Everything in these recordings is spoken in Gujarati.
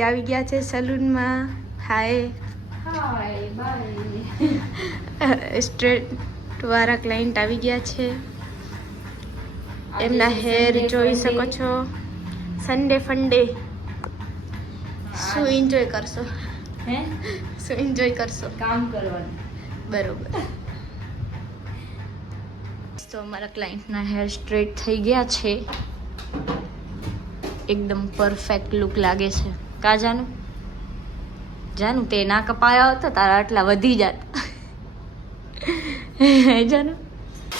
દીદી આવી ગયા છે સલૂનમાં. હાય હાય સ્ટ્રેટ વાળા ક્લાયન્ટ આવી ગયા છે. એમના હેર જોઈ શકો છો. સન્ડે ફંડે શું એન્જોય કરશો? હે? શું એન્જોય કરશો? કામ કરવાનું. બરોબર. તો અમારા ક્લાયન્ટના હેર સ્ટ્રેટ થઈ ગયા છે. એકદમ પરફેક્ટ લુક લાગે છે. કા જાનું? જાનું, તે ના કપાયા હોત તારા આટલા વધી જાત. હે જાનું?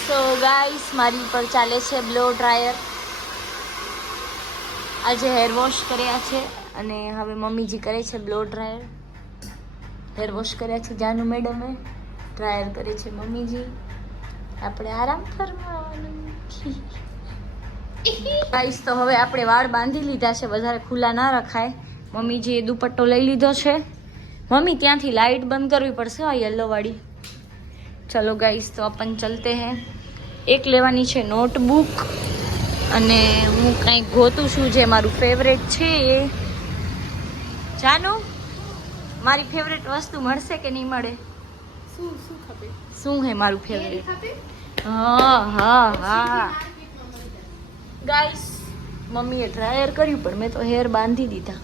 સો ગાઈસ મારી ઉપર ચાલે છે બ્લો ડ્રાયર આજે હેર વોશ કર્યા છે અને હવે મમ્મીજી કરે છે બ્લો ડ્રાયર હેર વોશ કર્યા છે જાનુ મેડમે. ડ્રાયર કરે છે મમ્મીજી. આપણે આરામ ફરવાનું ગાઈસ તો હવે આપણે વાળ બાંધી લીધા છે. વધારે ખુલ્લા ના રખાય. મમ્મી જે દુપટ્ટો લઈ લીધો છે. મમ્મી ત્યાંથી લાઇટ બંધ કરવી પડશે આ યલોવાળી. ચલો ગાઈસ તો આપણ ચલતે હે. એક લેવાની છે નોટબુક અને હું કંઈક ગોતું છું જે મારું ફેવરેટ છે એ. જાનો મારી ફેવરેટ વસ્તુ મળશે કે નહીં મળે? શું શું શું હે મારું ફેવરેટ હા હા હા. ગાઈસ મમ્મીએ ડ્રાયર કર્યું પણ મેં તો હેર બાંધી દીધા.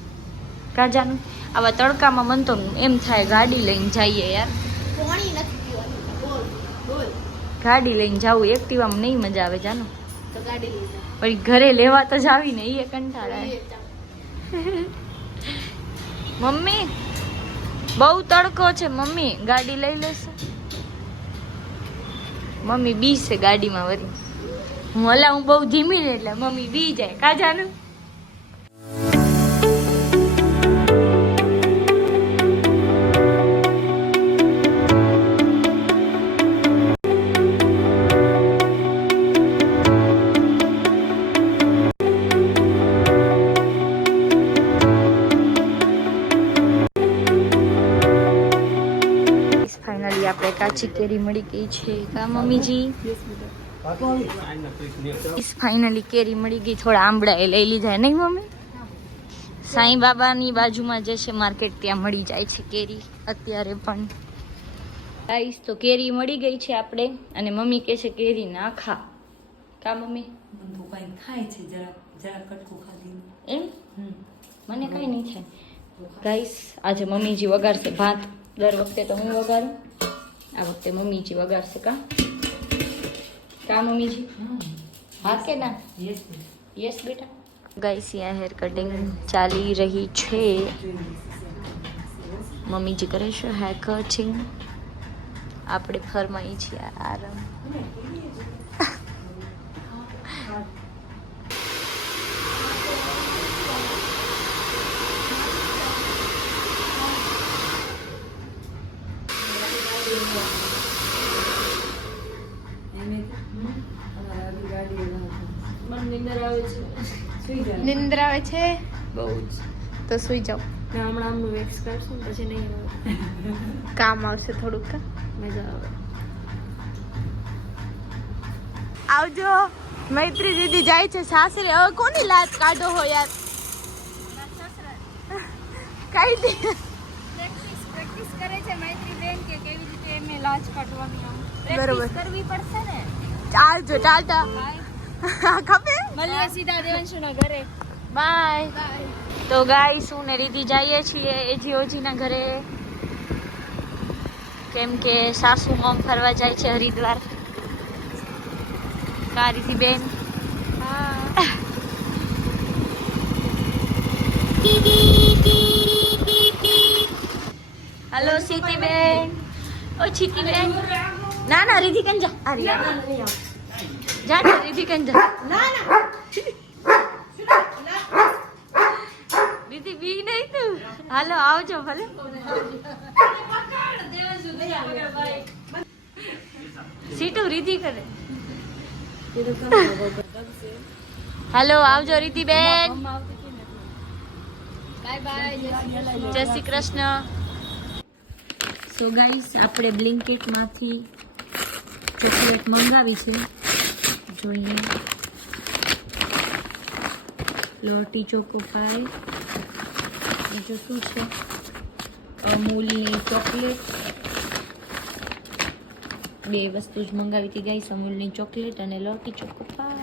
કાજાનું આવા તડકામાં મન તો એમ થાય ગાડી લઈને જઈએ યાર. ગાડી લઈને જાવું એક્ટિવામાં નહીં મજા આવે જાનો. વળી ઘરે લેવા તો જાવી ને એ કંટાળા મમ્મી બહુ તડકો છે મમ્મી ગાડી લઈ લેશે. મમ્મી બી છે ગાડીમાં વરી. હું હલા હું બહુ ધીમી ને એટલે મમ્મી બી જાય. કાજાનું કાચી કેરી મળી ગઈ છે. કા, મમ્મીજી? ફાઇનલી કેરી મળી ગઈ. થોડા આંબળા એ લઈ લીધા, નહીં, મમ્મી? સાંઈ બાબાની બાજુમાં જે છે માર્કેટ, ત્યાં મળી જાય છે કેરી, અત્યારે પણ. ગાઈસ તો કેરી મળી ગઈ છે આપણે, અને મમ્મી કહે છે, કેરી ના ખા. કા, મમ્મી? ખાય છે જરા જરા કટકું ખાધી એમ? મને કાંઈ નહીં થાય. ગાઈસ આજે મમ્મીજી વગાડશે ભાત. દર વખતે તો હું વગાડું આ વખતે મમ્મીજી વગાડશે કા? કા મમ્મીજી? હા. કે ના? યસ યસ બેટા. ગાઈસ યા હેર કટિંગ ચાલી રહી છે. મમ્મીજી કરે છે હેર કટિંગ આપણે ફરમાઈ છીએ આરામ. નીંદર આવે છે. બહુ જ. તો સુઈ જાઓ. હમણાં આમનું વેક્સ કરશું પછી નહીં આવે. કામ આવશે થોડુંક મજા આવે. આવજો. મૈત્રી દીદી જાય છે સાસરે. હવે કોની લાત કાઢો હો યાર? કઈ દી. પ્રેક્ટિસ પ્રેક્ટિસ કરે છે મૈત્રી બેન કે કેવી રીતે એમને લાજ કાઢવાની આમ. બરોબર. કરવી પડશે ને? ચાલજો ટાટા ખબર? મળીએ સીધા દેવાંશુના ઘરે. બાય. બાય. તો ગાય શું ને રીતિ જઈએ છીએ એજી ઓજીના ઘરે. કેમ કે સાસુ મોમ ફરવા જાય છે હરિદ્વાર. કા રીતિ બેન. હા. હલો સીતી બેન. ઓ ચીતી બેન. ના ના રીધિ કન જા? આ રી જા રીધિ કન જા. ના ના. રીધિ બી નહીં તું. હાલો આવજો ભલે. સીટુ રીધી કરે. હાલો આવજો રીતિ બેન બાય બાય જય શ્રી કૃષ્ણ. સો ગાઈસ આપણે બ્લિંકેટમાંથી ચોકલેટ મંગાવી છે. જોઈએ. લોટી ચોકો પાય બીજું શું છે? અમૂલની ચોકલેટ. બે વસ્તુ જ મંગાવી હતી ગાઈસ, અમૂલની ચોકલેટ અને લોટી ચોકોપાર